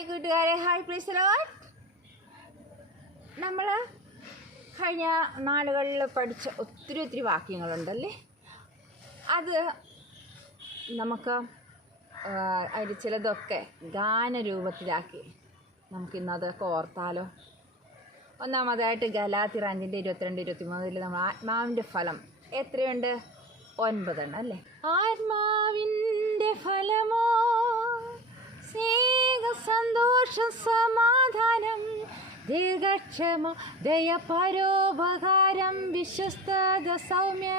Hi കൂട്ടുകാരെ, hi please load. നമ്മൾ കഴിഞ്ഞ നാളുകളിൽ പഠിച്ച ഒത്തിരി വാക്യങ്ങളുണ്ടല്ലേ. അത് നമുക്ക് അതിൽ ചിലതൊക്കെ ഗാനരൂപത്തിലാക്കി നമുക്കിന്നതൊക്കെ ഓർത്താലോ. ഒന്നാമതായിട്ട് ഗലാത്യർ 5:22-23 നമ്മൾ ആത്മാവിൻ്റെ ഫലം എത്രയുണ്ട്? 9 അല്ലേ. ആത്മാവിൻ്റെ ഫലമോ സ്നേഹ, സന്തോഷം, സമാധാനം, ദീർഘക്ഷമ, ദയ, പരോപകാരം, വിശ്വസ്തത, സൗമ്യ,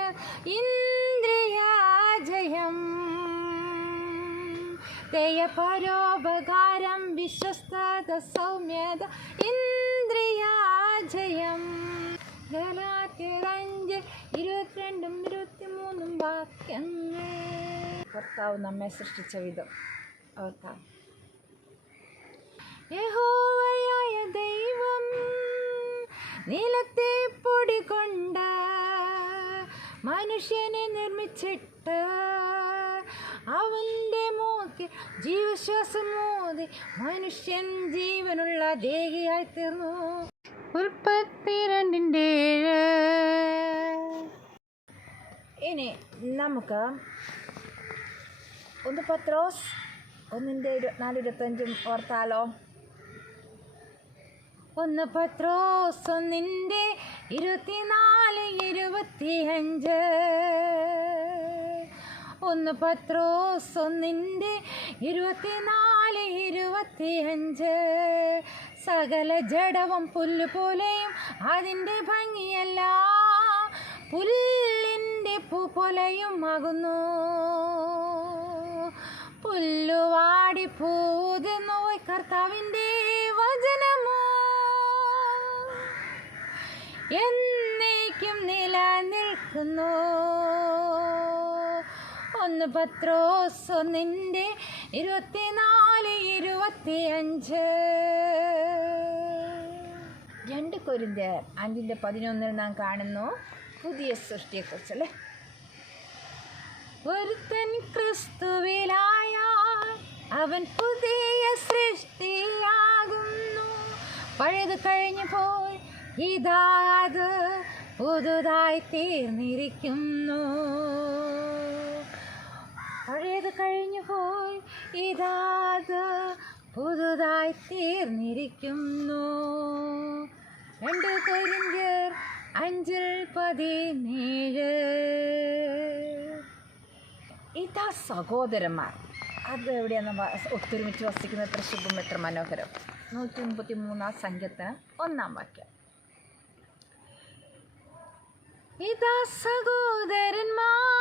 ഇന്ദ്രിയാജയം. ദയ, പരോപകാരം, വിശ്വസ്തത, സൗമ്യത, ഇന്ദ്രിയാജയം. ഗലാത്യർ 5:22-23 വാക്യങ്ങൾ. കർത്താവ് നമ്മെ സൃഷ്ടിച്ച വിധം ഓർക്കാം. യഹോവയായ ദൈവം നിലത്തെ പൊടി കൊണ്ട് മനുഷ്യനെ നിർമ്മിച്ചിട്ട് അവൻ്റെ മൂക്കിൽ ജീവശ്വാസം മോദി മനുഷ്യൻ ജീവനുള്ള ദേഹിയായി തീർന്നു. ഉൽപ്പത്തി 2:7. ഇനി നമുക്ക് 1 പത്രോസ് 1:24-25 ഓർത്താലോ. 1 പത്രോസ് 1:24-25. 1 പത്രോസ് 1:24-25. സകല ജഡവും പുല്ലുപോലെയും അതിൻ്റെ ഭംഗിയെല്ലാം പുല്ലിൻ്റെ പൂ പോലെയും ആകുന്നു. പുല്ലുവാടി പൂതെന്നു കർത്താവിൻ്റെ വചനമോ എന്നേക്കും നിലനിൽക്കുന്നു. 1 പത്രോസ് 1:24-25. 2 കൊരിന്ത്യർ 5:11 നാം കാണുന്നു പുതിയ സൃഷ്ടിയെക്കുറിച്ചല്ലേ. ഒരുത്തൻ ക്രിസ്തുവിലായാൽ അവൻ പുതിയ സൃഷ്ടിയാകുന്നു. പഴയത് കഴിഞ്ഞു പോയി, ഇതാ അത് പുതുതായി തീർന്നിരിക്കുന്നു. പഴയത് കഴിഞ്ഞു പോയി, ഇതാ അത് പുതുതായി തീർന്നിരിക്കുന്നു. 2 കൊരിന്ത്യർ 5:17. ഇതാ സഹോദരന്മാർ, അത് എവിടെയാണ് ഒത്തൊരുമിച്ച് വസിക്കുന്നത്? എത്ര ശുഭം, എത്ര മനോഹരം. 133 സംഖ്യത്തിന് 1 വാക്യം. ഇതാ സഹോദരന്മാർ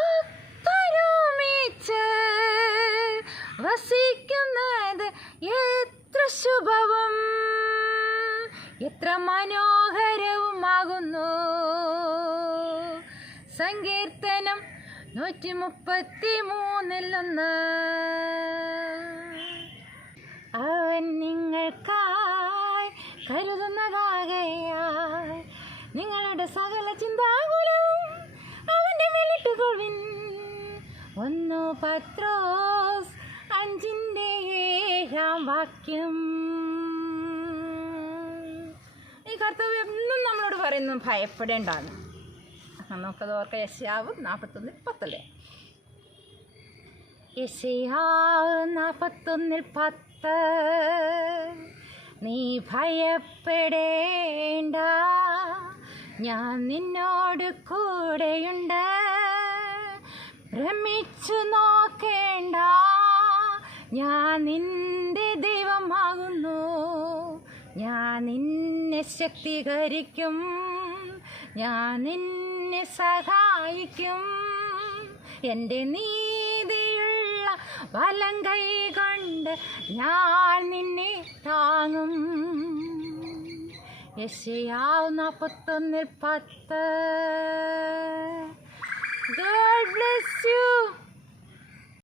ഒത്തൊരുമിച്ച് വസിക്കുന്നത് എത്ര ശുഭവും എത്ര മനോഹരവുമാകുന്നു. സങ്കീർത്തനം 133:1. അവൻ നിങ്ങൾക്കായി കരുതുന്നതാകയാൽ നിങ്ങളുടെ സകല ചിന്താകുലവും അവൻ്റെ മേലിട്ടുകൊള്ളുവിൻ. 1 പത്രോസ് 5:7 വാക്യം. ഈ കർത്താവ് എന്നും നമ്മളോട് പറയുന്നു ഭയപ്പെടേണ്ടാണ്. നമുക്കത് ഓർക്കാം. യെശയ്യാവ് 41:10. യെശയ്യാവ് 41:10. നീ ഭയപ്പെടേണ്ട, ഞാൻ നിന്നോട് കൂടെയുണ്ട്. ഭ്രമിച്ചു നോക്കേണ്ട, ഞാൻ നിന്റെ ദൈവമാകുന്നു. ഞാൻ നിന്നെ ശക്തീകരിക്കും, ഞാൻ നിന്നെ സഹായിക്കും. എൻ്റെ നീതിയുള്ള വലം കൈ കൊണ്ട് ഞാൻ നിന്നെ താങ്ങും. യെശയ്യാവ് 41:10. God bless you.